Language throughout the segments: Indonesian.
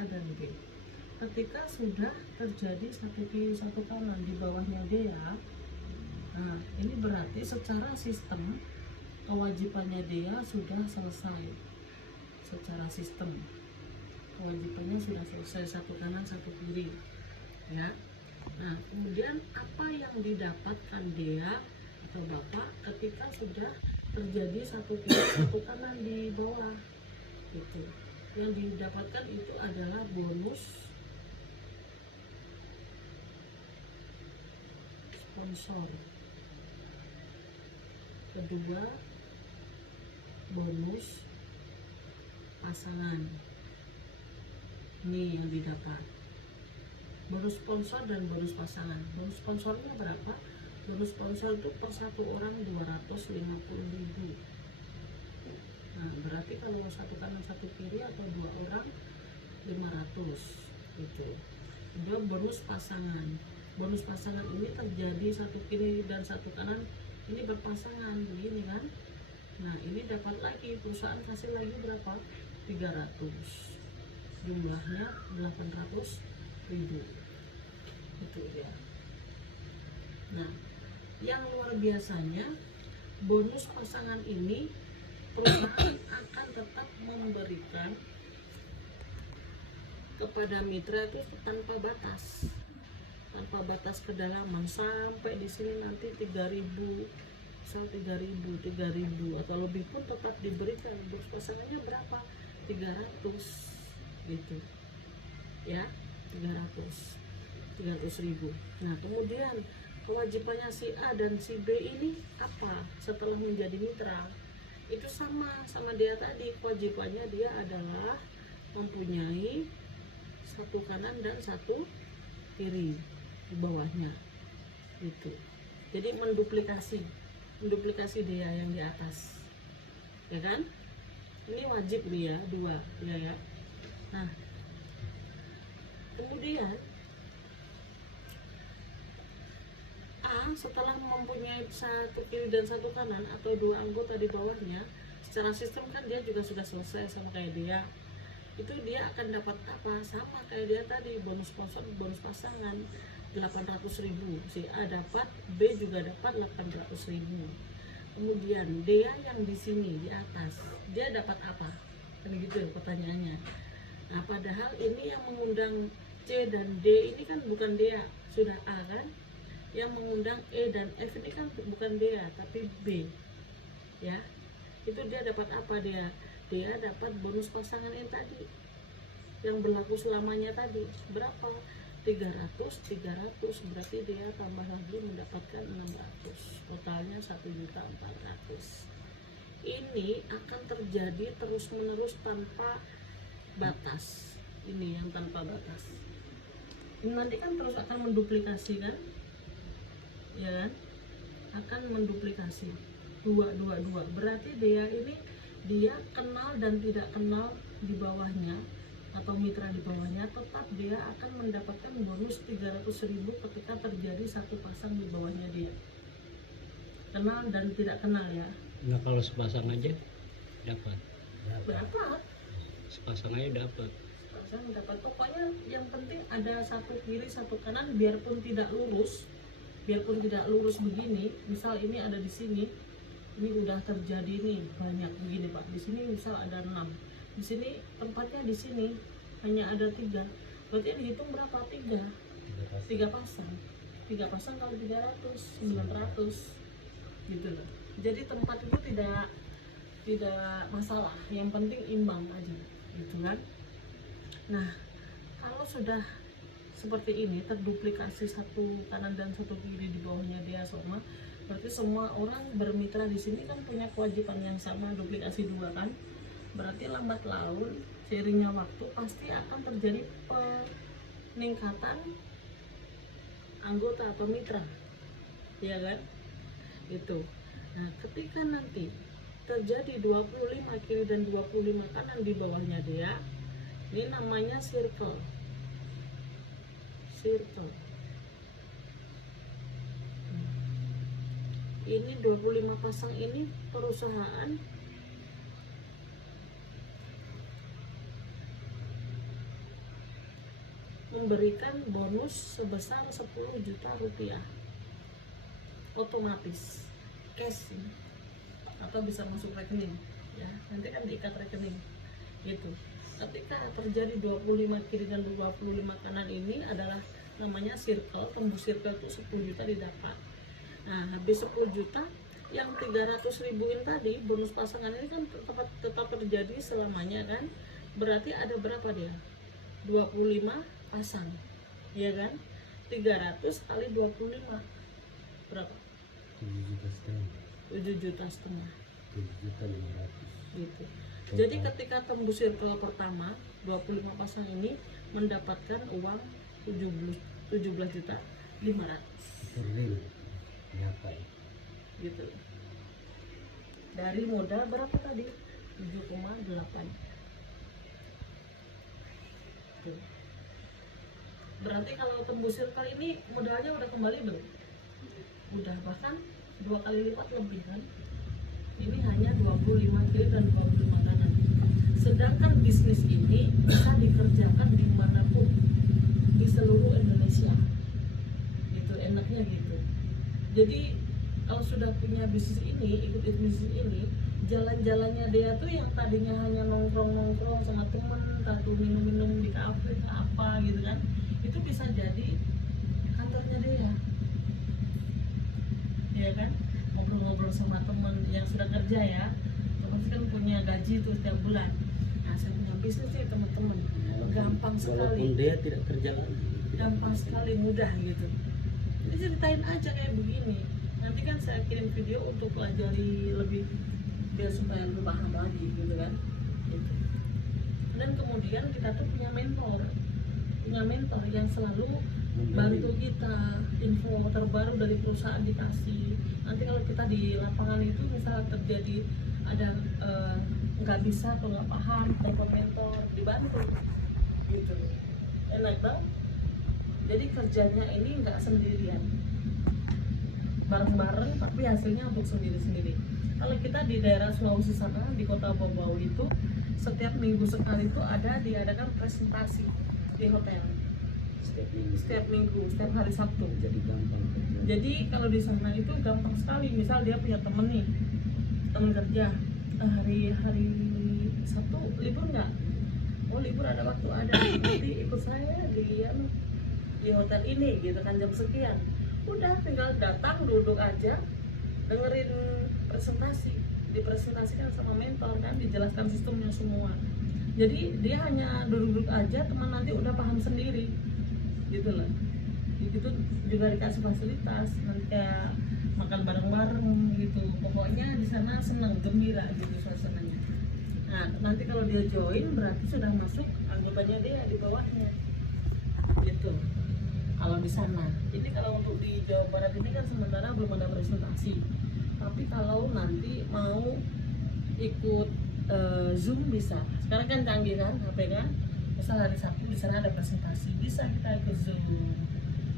A dan B. Ketika sudah terjadi satu kiri satu kanan di bawahnya dia, nah ini berarti secara sistem kewajibannya dia sudah selesai. Secara sistem kewajibannya sudah selesai, satu kanan satu kiri, ya. Nah kemudian apa yang didapatkan dia atau bapak ketika sudah terjadi satu kiri satu kanan di bawah, gitu. Yang didapatkan itu adalah bonus sponsor, kedua bonus pasangan. Ini yang didapat, bonus sponsor dan bonus pasangan. Bonus sponsornya berapa? Bonus sponsor itu per satu orang 250.000. Nah berarti kalau satu kanan satu kiri atau dua orang 500 gitu. Kedua bonus pasangan. Bonus pasangan ini terjadi satu kiri dan satu kanan, ini berpasangan begini kan. Nah ini dapat lagi, perusahaan kasih lagi berapa? 300, jumlahnya 800.000 itu ya. Nah yang luar biasanya, bonus pasangan ini perusahaan akan tetap memberikan kepada mitra itu tanpa batas kedalaman, sampai di sini nanti 3.000, misal 3.000 atau lebih pun tetap diberikan. Bonus pasangannya berapa? 300 gitu ya, 300.000. Nah kemudian kewajibannya si A dan si B ini apa setelah menjadi mitra? Itu sama dia tadi, kewajibannya dia adalah mempunyai satu kanan dan satu kiri di bawahnya gitu. Jadi menduplikasi dia yang di atas, ya kan? Ini wajib nih ya, 2 ya. Nah kemudian A setelah mempunyai satu kiri dan satu kanan atau 2 anggota di bawahnya, secara sistem kan dia juga sudah selesai sama kayak dia. Itu dia akan dapat apa? Sama kayak dia tadi, bonus sponsor, bonus pasangan 800.000. Si A dapat, B juga dapat 800.000. Kemudian dia yang di sini di atas, dia dapat apa? Kan gitu pertanyaannya. Nah padahal ini yang mengundang C dan D ini kan bukan dia, sudah A kan? Yang mengundang E dan F ini kan bukan dia tapi B, ya. Itu dia dapat apa? Dia dapat bonus pasangan yang tadi, yang berlaku selamanya tadi. Berapa? 300 berarti dia tambah lagi mendapatkan 600, totalnya 1.400.000. Ini akan terjadi terus menerus tanpa batas. Ini yang tanpa batas. Ini nanti kan terus akan menduplikasi kan, ya kan? Akan menduplikasi 2. Berarti dia kenal dan tidak kenal di bawahnya atau mitra di bawahnya, tetap dia akan mendapatkan bonus 300.000 ketika terjadi satu pasang di bawahnya dia. Kenal dan tidak kenal ya. Nah kalau sepasang aja dapat Berapa? sepasang aja dapat. Sepasang dapat. Pokoknya yang penting ada satu kiri satu kanan, biarpun tidak lurus begini. Misal ini ada di sini, ini udah terjadi nih banyak begini Pak. Di sini misal ada 6, di sini tempatnya di sini hanya ada 3, berarti dihitung berapa? 3 pasang. 3 pasang kali 300, 900 gitu loh. Jadi tempat itu tidak masalah, yang penting imbang aja gitu kan. Nah kalau sudah seperti ini, terduplikasi satu kanan dan satu kiri di bawahnya dia sama, berarti semua orang bermitra di sini kan punya kewajiban yang sama, duplikasi 2 kan. Berarti lambat laun seiringnya waktu pasti akan terjadi peningkatan anggota atau mitra, ya kan? Itu. Nah, ketika nanti terjadi 25 kiri dan 25 kanan di bawahnya dia, ini namanya circle. Ini 25 pasang ini perusahaan memberikan bonus sebesar 10 juta rupiah otomatis cash ini, atau bisa masuk rekening ya, nanti kan diikat rekening gitu. Ketika terjadi 25 kiri dan 25 kanan ini adalah namanya circle, tembus circle itu 10 juta didapat. Nah habis 10 juta yang 300.000 ini tadi bonus pasangan ini kan tetap terjadi selamanya kan, berarti ada berapa dia, 25 pasang ya kan, 300 kali 25 berapa, 7,5 juta 7.500.000 gitu. Jadi ketika tembus circle pertama 25 pasang ini mendapatkan uang 17 juta 500 itu real nyata ya. gitu. Dari modal berapa tadi, 7,8. Tuh. Berarti kalau tembus circle ini modalnya udah kembali belum? Udah, bahkan 2 kali lipat lebih kan. Ini hanya 25 kiri dan 25 kanan. Sedangkan bisnis ini bisa dikerjakan dimanapun di seluruh Indonesia. Gitu, enaknya gitu. Jadi kalau sudah punya bisnis ini, ikut bisnis ini, jalan-jalannya dia tuh yang tadinya hanya nongkrong-nongkrong sama temen, atau minum-minum di kafe apa gitu kan, itu bisa jadi kantornya dia, ya kan, ngobrol-ngobrol sama temen yang sudah kerja ya, pasti kan punya gaji tuh setiap bulan. Nah saya punya bisnis nih teman-teman, gampang sekali, walaupun dia tidak kerja lagi, gampang sekali, mudah gitu. Jadi ceritain aja kayak begini, nanti kan saya kirim video untuk pelajari lebih biar supaya lebih paham lagi gitu kan gitu. Dan kemudian kita tuh punya mentor yang selalu bantu kita, info terbaru dari perusahaan dikasih. Nanti kalau kita di lapangan itu misal terjadi ada nggak bisa atau nggak paham, telepon mentor, dibantu gitu. Enak dong. Jadi kerjanya ini nggak sendirian, bareng-bareng, tapi hasilnya untuk sendiri-sendiri. Kalau kita di daerah Sulawesi sana, di kota Bau itu setiap minggu sekali itu diadakan presentasi di hotel setiap minggu, setiap hari Sabtu. jadi gampang kerja. Jadi kalau di sana itu gampang sekali. Misal dia punya temen nih, temen kerja, hari Sabtu libur nggak? Oh libur, ada waktu, ada, nanti ikut saya di hotel ini gitu kan, jam sekian. Udah tinggal datang, duduk aja, dengerin presentasi, dipresentasikan sama mentor kan, dijelaskan sistemnya semua. Jadi dia hanya duduk-duduk aja, teman nanti udah paham sendiri gitu loh. Gitu juga dikasih fasilitas, nanti kayak makan bareng-bareng gitu. Pokoknya di sana senang, gembira gitu suasananya. Nah nanti kalau dia join berarti sudah masuk anggotanya dia di bawahnya gitu. Kalau di sana, ini kalau untuk di Jawa Barat ini kan sementara belum ada presentasi. Tapi kalau nanti mau ikut Zoom bisa. Sekarang kan canggih kan, HP kan. Misal hari Sabtu di sana ada presentasi, bisa kita ikut Zoom.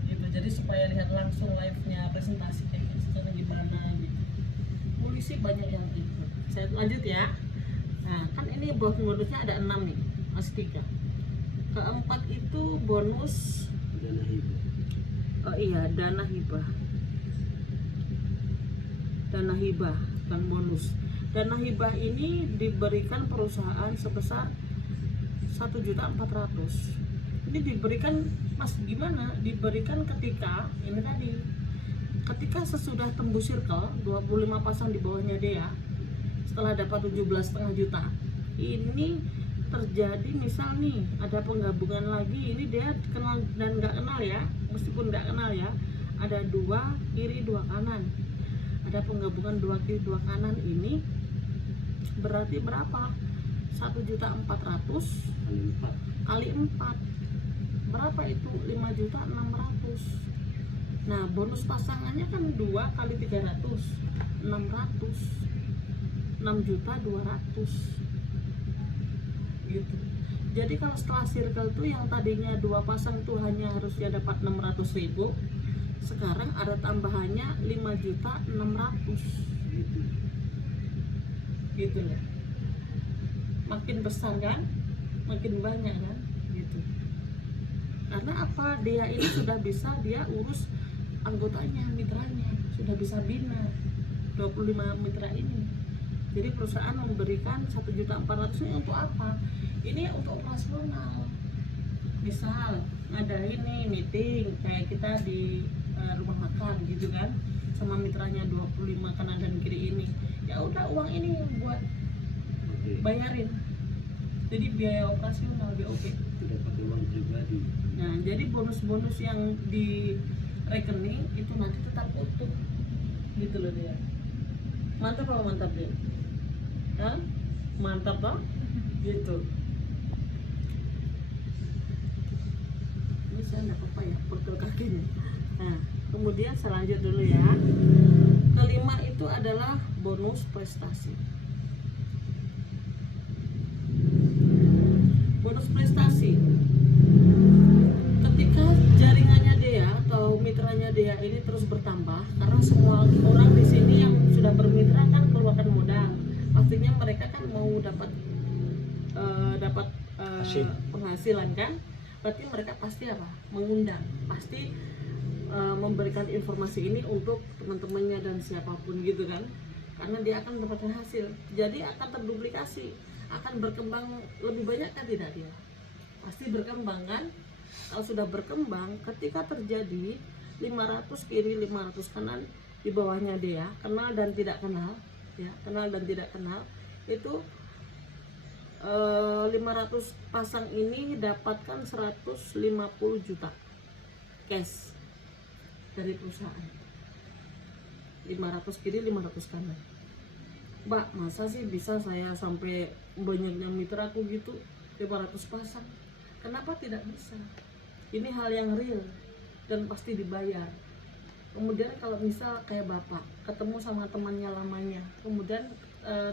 Gitu. Jadi supaya lihat langsung live-nya presentasi kayak gimana gitu. Polisi banyak yang ikut. Saya lanjut ya. Nah, kan ini bonusnya ada 6 nih, masih 3. Keempat itu bonus dana hibah. Oh iya, dana hibah. Dana hibah kan bonus. Dana hibah ini diberikan perusahaan sebesar 1.400.000. Ini diberikan mas gimana? Diberikan ketika ini tadi, ketika sesudah tembus circle 25 pasang di bawahnya dia, setelah dapat 17,5 juta, ini terjadi misal nih ada penggabungan lagi, ini dia kenal dan nggak kenal ya, meskipun nggak kenal ya, ada 2 kiri 2 kanan, ada penggabungan 2 kiri 2 kanan, ini berarti berapa? 1.400.000 kali 4 berapa itu? 5.600.000. Nah bonus pasangannya kan 2 kali 300, 600, 6.200.000 gitu. Jadi kalau setelah circle tuh yang tadinya 2 pasang tuh hanya harusnya dapat 600.000, sekarang ada tambahannya 5.600.000 gitu loh. Makin besar kan, makin banyak kan gitu. Karena apa? Dia ini sudah bisa dia urus anggotanya, mitranya, sudah bisa bina 25 mitra ini. Jadi perusahaan memberikan 1.400.000 ini untuk apa? Ini untuk operasional. Misal ada ini meeting kayak kita di rumah makan gitu kan, sama mitranya 25 kanan dan kiri ini. Ya udah, uang ini buat Oke. bayarin. Jadi biaya operasional BOP. Tidak pakai uang pribadi. Nah, jadi bonus-bonus yang di rekening itu nanti tetap utuh. Gitu loh dia. Mantap apa mantap dia? Hah? Mantap pak? Gitu. Ini saya enggak apa-apa ya, pegel kakinya. Nah, kemudian saya lanjut dulu ya. Kelima itu adalah bonus prestasi. Bonus prestasi. Ketika jaringannya dia atau mitranya dia ini terus bertambah, karena semua orang di sini yang sudah bermitra kan keluarkan modal, pastinya mereka kan mau dapat Hasil. penghasilan kan, berarti mereka pasti apa? Mengundang, pasti memberikan informasi ini untuk teman-temannya dan siapapun gitu kan, karena dia akan mendapatkan hasil, jadi akan terduplikasi, akan berkembang lebih banyak kan tidak dia? Pasti berkembang kan? Kalau sudah berkembang, ketika terjadi 500 kiri 500 kanan di bawahnya dia, kenal dan tidak kenal ya, kenal dan tidak kenal, itu 500 pasang ini dapatkan 150 juta cash dari perusahaan. 500 kiri 500 kanan. Mbak, masa sih bisa saya sampai banyaknya mitraku gitu 500 pasang? Kenapa tidak bisa? Ini hal yang real dan pasti dibayar. Kemudian kalau misal kayak bapak ketemu sama temannya lamanya, kemudian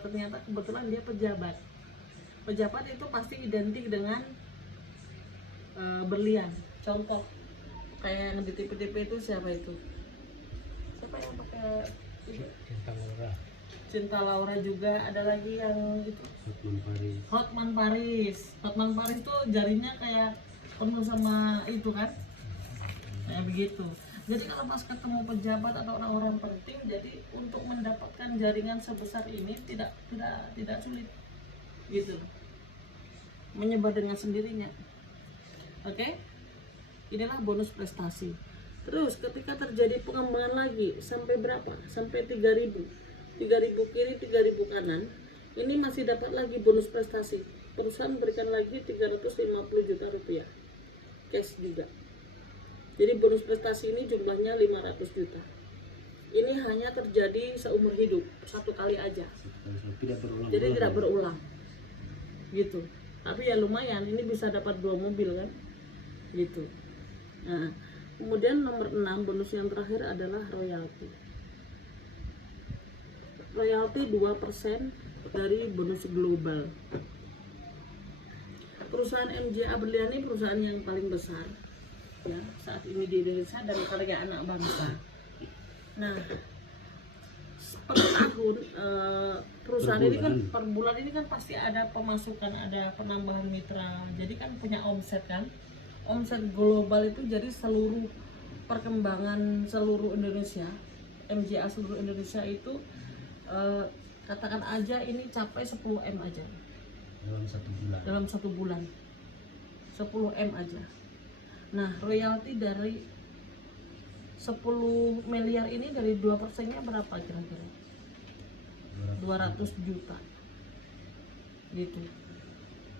ternyata kebetulan dia pejabat. Pejabat itu pasti identik dengan berlian. Contoh kayak yang di TV-TV itu siapa itu? Siapa yang pakai itu? Cinta Laura. Cinta Laura juga, ada lagi yang itu Hotman Paris. Hotman Paris. Hotman Paris tuh jarinya kayak penuh sama itu kan, kayak begitu. Jadi kalau pas ketemu pejabat atau orang-orang penting, jadi untuk mendapatkan jaringan sebesar ini tidak sulit, gitu. Menyebar dengan sendirinya. Oke? Inilah bonus prestasi. Terus ketika terjadi pengembangan lagi sampai berapa? Sampai 3.000 kiri 3.000 kanan, ini masih dapat lagi bonus prestasi. Perusahaan berikan lagi 350 juta rupiah cash juga. Jadi bonus prestasi ini jumlahnya 500 juta. Ini hanya terjadi seumur hidup, satu kali aja. Tidak berulang. Jadi tidak berulang. Gitu. Tapi ya lumayan, ini bisa dapat 2 mobil kan. Gitu. Nah, kemudian nomor 6 bonus yang terakhir adalah royalti. Royalti 2% dari bonus global. Perusahaan MJA Berlian ini perusahaan yang paling besar ya saat ini di Indonesia dan karya anak bangsa. Nah, per tahun perusahaan ini kan per bulan ini kan pasti ada pemasukan, ada penambahan mitra. Jadi kan punya omset kan. Omset global itu jadi seluruh perkembangan seluruh Indonesia, MJA seluruh Indonesia itu katakan aja ini capai 10 M aja dalam satu bulan 10 M aja. Nah, royalti dari 10 miliar ini dari 2%-nya berapa kira-kira? 200 juta gitu.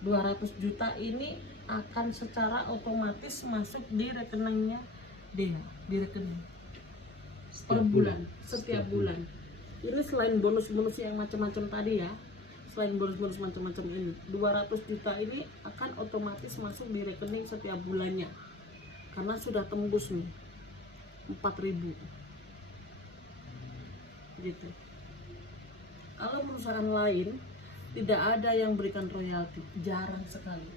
200 juta ini akan secara otomatis masuk di rekeningnya dia, di rekening per bulan, setiap bulan. Ini selain bonus-bonus yang macam-macam tadi ya, selain bonus-bonus macam-macam ini, 200 juta ini akan otomatis masuk di rekening setiap bulannya karena sudah tembus nih 4.000 gitu. Kalau perusahaan lain tidak ada yang berikan royalti, jarang sekali,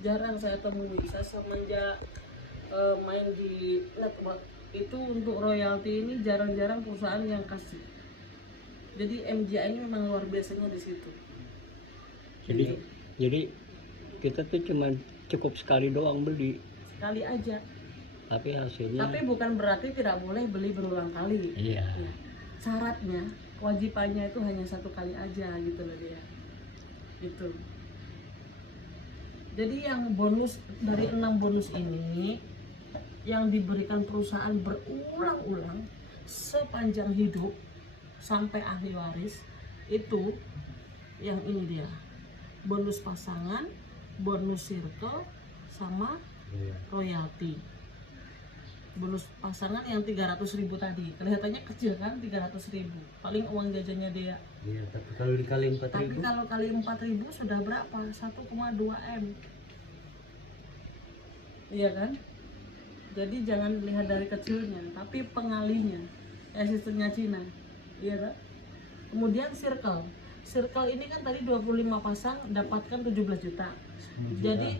jarang saya temui. Saya semenjak main di network itu untuk royalti ini jarang-jarang perusahaan yang kasih. Jadi MJA ini memang luar biasanya di situ. Jadi kita tuh cuman cukup sekali doang beli, sekali aja. tapi hasilnya Tapi bukan berarti tidak boleh beli berulang kali. iya. Ya. Syaratnya, kewajibannya itu hanya 1 kali aja gitu loh dia. Gitu. Jadi yang bonus dari 6 bonus ini yang diberikan perusahaan berulang-ulang sepanjang hidup sampai ahli waris itu yang ini dia. Bonus pasangan, bonus circle sama Iya. royalti. Bonus pasangan yang 300.000 tadi kelihatannya kecil kan, 300.000 paling uang jajannya dia. Iya, tapi kalau dikali Tapi 4.000 kalau kali 4.000 sudah berapa? 1,2 M. Iya kan? Jadi jangan lihat dari kecilnya, tapi pengalinya. Ya sistemnya Cina. Iya kan? Kemudian circle. Circle ini kan tadi 25 pasang dapatkan 17 juta. 10 juta. Jadi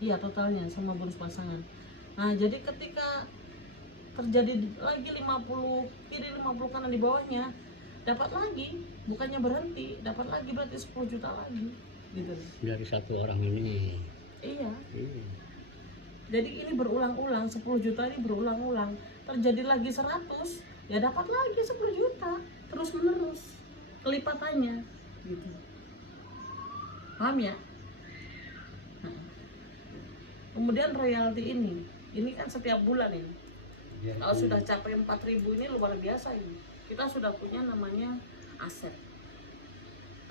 iya totalnya sama bonus pasangan. Nah, jadi ketika terjadi lagi 50 kiri 50 kanan di bawahnya, dapat lagi, bukannya berhenti, dapat lagi berarti 10 juta lagi gitu. Dari satu orang ini. Iya. Iya. Jadi ini berulang-ulang, 10 juta ini berulang-ulang. Terjadi lagi 100, ya dapat lagi 10 juta terus menerus kelipatannya gitu. Paham ya? Nah. Kemudian royalti ini kan setiap bulan ini. Dia Kalau itu sudah capai 4.000 ini luar biasa ini. Kita sudah punya namanya aset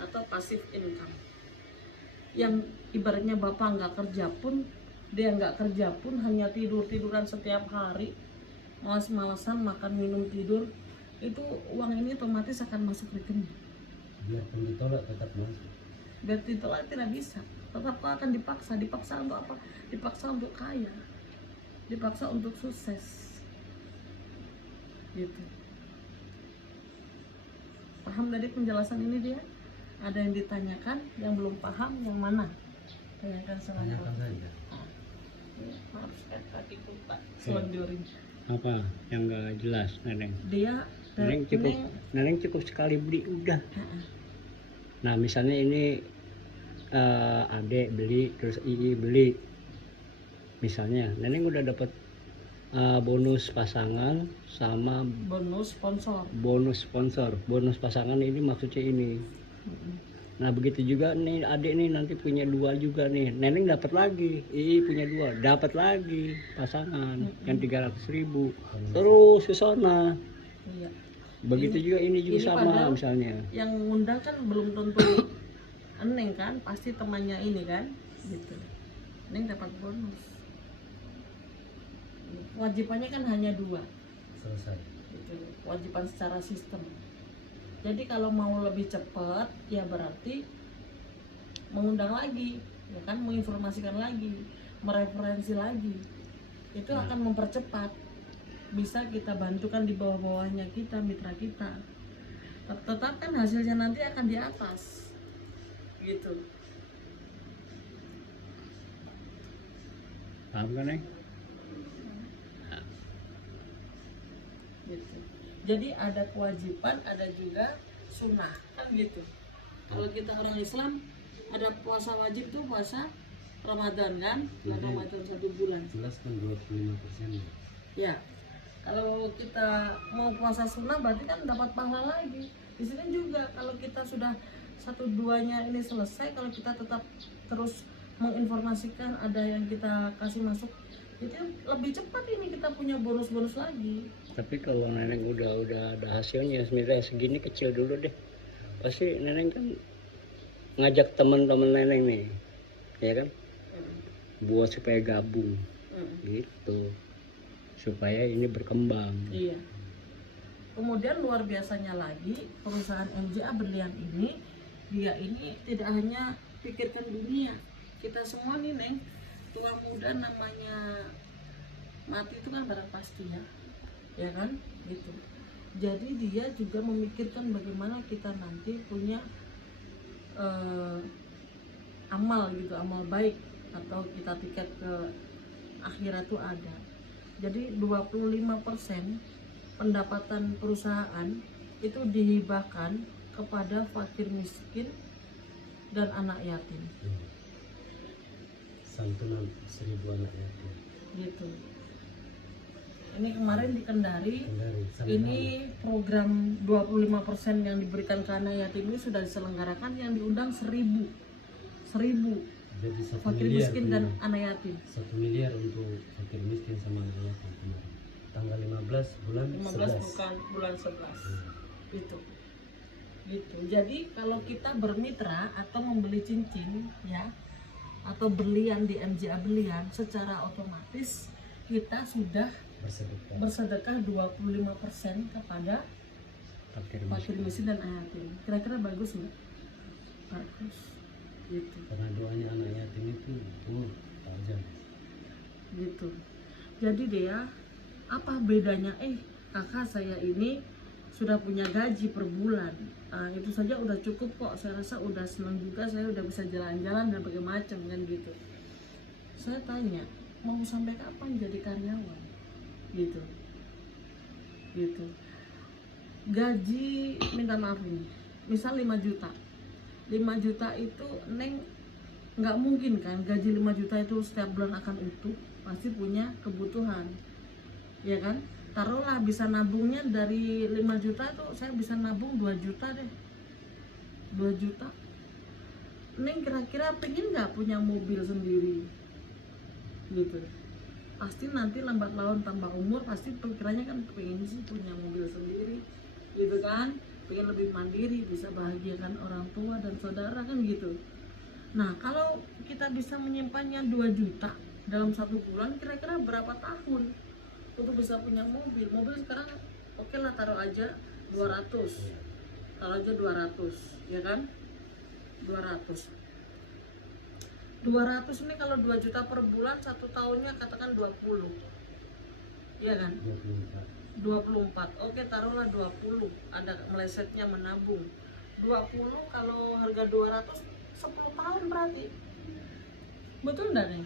atau passive income. Yang ibaratnya bapak nggak kerja pun, dia nggak kerja pun hanya tiduran setiap hari, malas-malasan makan minum tidur, itu uang ini otomatis akan masuk rekening. biarpun ditolak tetap masuk. Biar ditolak tidak bisa, tetap kau akan dipaksa untuk apa? Dipaksa untuk kaya, dipaksa untuk sukses. Gitu. Paham dari penjelasan ini dia? Ada yang ditanyakan, yang belum paham, yang mana? Tanyakan Tanyakan selanjutnya. saja. Maaf saya tadi lupa selonjorin. Apa yang nggak jelas, Neneng? Dia Neneng cukup sekali beli udah. Heeh. Nah misalnya ini adek beli, terus Ii beli, misalnya Neneng udah dapat bonus pasangan sama bonus sponsor. bonus pasangan ini maksudnya ini. Nah begitu juga nih adik nih nanti punya 2 juga nih, Neneng dapat lagi, Ii punya 2 dapat lagi pasangan yang 300.000 terus ke sana. Iya. Begitu juga ini juga ini sama padahal misalnya. Yang ngundang kan belum tentu Neng kan, pasti temannya ini kan, gitu. Neng dapat bonus. Kewajibannya kan hanya 2, Selesai. gitu. Kewajiban secara sistem. Jadi kalau mau lebih cepat, ya berarti mengundang lagi, ya kan, menginformasikan lagi, mereferensi lagi. Itu akan mempercepat. Bisa kita bantukan di bawah-bawahnya kita, mitra kita. Tetap kan hasilnya nanti akan di atas. Gitu. Paham kan Neng? Gitu. Jadi ada kewajiban, ada juga sunnah, kan gitu. Kalau kita orang Islam ada puasa wajib tuh puasa Ramadan kan, bulan Jadi- Ramadan 1 bulan. Jelas kan 25%. Ya, kalau kita mau puasa sunnah berarti kan dapat pahala lagi. Di sini juga kalau kita sudah 1-2-nya ini selesai, kalau kita tetap terus menginformasikan ada yang kita kasih masuk, itu lebih cepat ini kita punya bonus-bonus lagi. Tapi kalau Neneng udah ada hasilnya sebenarnya segini kecil dulu deh. Pasti Neneng kan ngajak teman-teman Neneng nih, ya kan? Buat supaya gabung gitu. Supaya ini berkembang. Iya. Kemudian luar biasanya lagi perusahaan MJA Berlian ini, dia ini tidak hanya pikirkan dunia. Kita semua nih Neng, tua muda namanya mati itu kan barang pasti ya kan, gitu. Jadi dia juga memikirkan bagaimana kita nanti punya amal gitu, amal baik, atau kita tiket ke akhirat itu ada. Jadi 25% pendapatan perusahaan itu dihibahkan kepada fakir miskin dan anak yatim. santunan 1.000 anak yatim. gitu. Ini kemarin di Kendari, Kendari, sampai ini program 25% yang diberikan ke anak yatim ini sudah diselenggarakan, yang diundang 1.000 jadi 1 fakir miliar miskin dan kemarin. anak yatim. 1 miliar untuk fakir miskin sama anak yatim kemarin. Tanggal 15 bulan 15 11. bukan bulan 11. Hmm. Gitu. Gitu. Jadi kalau kita bermitra atau membeli cincin ya, atau berlian di MJA Berlian, secara otomatis kita sudah Bersedekah. bersedekah 25% kepada fakir fakir miskin. miskin dan anak yatim. Kira-kira bagus nggak? Bagus. Gitu. Karena doanya anak yatim itu tajam. Gitu. Jadi dia, apa bedanya? Kakak saya ini sudah punya gaji per bulan. Itu saja udah cukup kok. Saya rasa udah senang juga, saya udah bisa jalan-jalan dan berbagai macam kan gitu. Saya tanya, mau sampai kapan jadi karyawan? Gitu. Gitu. Gaji, minta maaf nih, misal 5 juta. 5 juta itu Neng nggak mungkin kan gaji 5 juta itu setiap bulan akan utuh, pasti punya kebutuhan, ya kan? Taruhlah bisa nabungnya dari 5 juta tuh saya bisa nabung 2 juta deh, 2 juta. Neng kira-kira pengen nggak punya mobil sendiri gitu? Pasti nanti lambat laun tambah umur pasti pikirannya kan pengen sih punya mobil sendiri gitu kan, pengen lebih mandiri, bisa bahagiakan orang tua dan saudara kan gitu. Nah kalau kita bisa menyimpannya 2 juta dalam 1 bulan, kira-kira berapa tahun untuk bisa punya mobil? Mobil sekarang oke lah taruh aja 200, taruh aja 200 ya kan, 200 ini kalau 2 juta per bulan 1 tahunnya katakan 20, ya kan, 24. 24. Oke taruhlah 20, ada melesetnya menabung 20, kalau harga 200 10 tahun berarti, betul enggak Neng?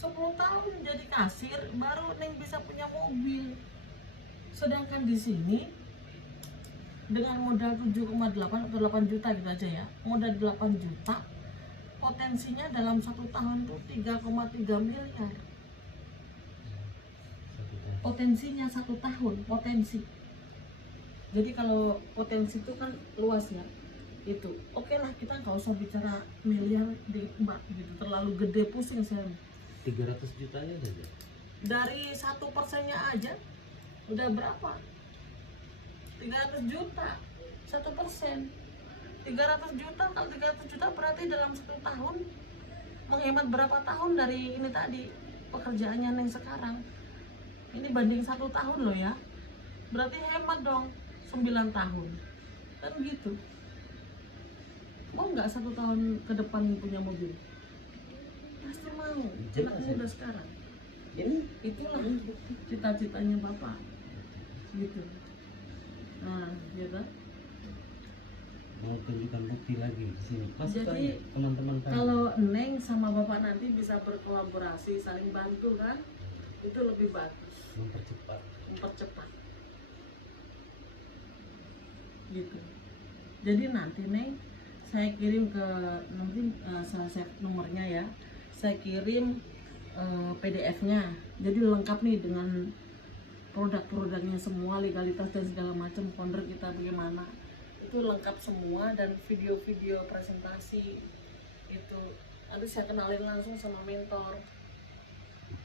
10 tahun jadi kasir baru Neng bisa punya mobil. Sedangkan di sini dengan modal 7,8 atau 8 juta gitu aja ya, modal 8 juta potensinya dalam 1 tahun tuh 3,3 miliar. Potensinya 1 tahun, potensi. Jadi kalau potensi itu kan luas ya, itu oke lah, kita nggak usah bicara miliar di mbak gitu, terlalu gede, pusing saya. 300 jutanya saja. Dari 1%-nya aja udah berapa? 300 juta 1%. 300 juta, kalau 300 juta berarti dalam 1 tahun menghemat berapa tahun dari ini tadi pekerjaannya Neng sekarang. Ini banding 1 tahun loh ya, berarti hemat dong 9 tahun kan gitu. Mau nggak 1 tahun ke depan punya mobil? Pasti mau, Jelas, anak ya. muda sekarang. Ini Itulah cita-citanya bapak gitu. Nah gitu. mau tunjukkan bukti lagi di sini. Masih Jadi, banyak teman-teman kami. Kalau Neng sama bapak nanti bisa berkolaborasi, saling bantu kan, itu lebih bagus, mempercepat gitu. Jadi nanti Neng saya kirim ke, nanti saya save nomornya ya, saya kirim PDF-nya, jadi lengkap nih dengan produk-produknya semua, legalitas dan segala macam, founder kita bagaimana, itu lengkap semua, dan video-video presentasi itu nanti saya kenalin langsung sama mentor